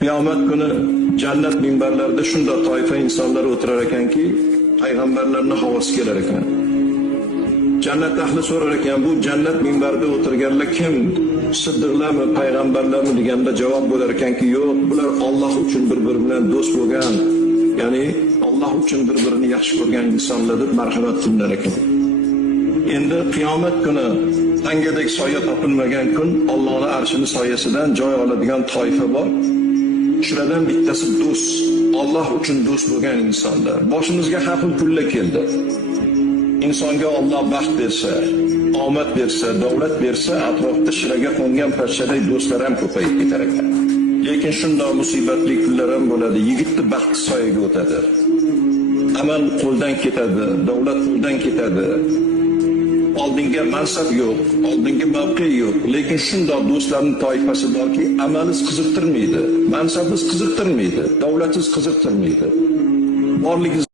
Qiyomat kuni jannat minbarlarida shunda toifa insonlar o'tirar ekanki, payg'ambarlarning havosi kelar ekan. Jannat ahli so'rar ekan, bu jannat minbarida o'tirganlar kim? Siddiqlarmi, payg'ambarlarmi deganda javob bo'lar ekanki, yo'q, bular Alloh uchun bir-biri bilan do'st bo'lgan, ya'ni Alloh uchun bir-birini yaxshi ko'rgan insonlar deb marhamat qilinar ekan. Endi qiyomat kuni tangadek soya topilmagan kun Allohning arshining soyasidan joy oladigan toifa bor. Shulardan bittasi do'st, Alloh uchun do'st bo'lgan insonlar. Boshimizga har xil kunlar keldi. Insonga Alloh baxt bersa, omad bersa, davlat bersa, atrofda shiraga qo'ngan parchaday do'stlar ham ko'payib ketar ekan. Lekin shunday musibatli kunlar ham bo'ladi. Yigitni baxti soyaga o'tadi. Amal qo'ldan ketadi, davlat qo'ldan ketadi. Oldinga mansab yo'q, oldinga mavqe yo'q, lekin shunday do'stlarning toifasi borki, amalingiz qiziqtirmaydi, mansabingiz qiziqtirmaydi, davlatingiz qiziqtirmaydi. Borligingiz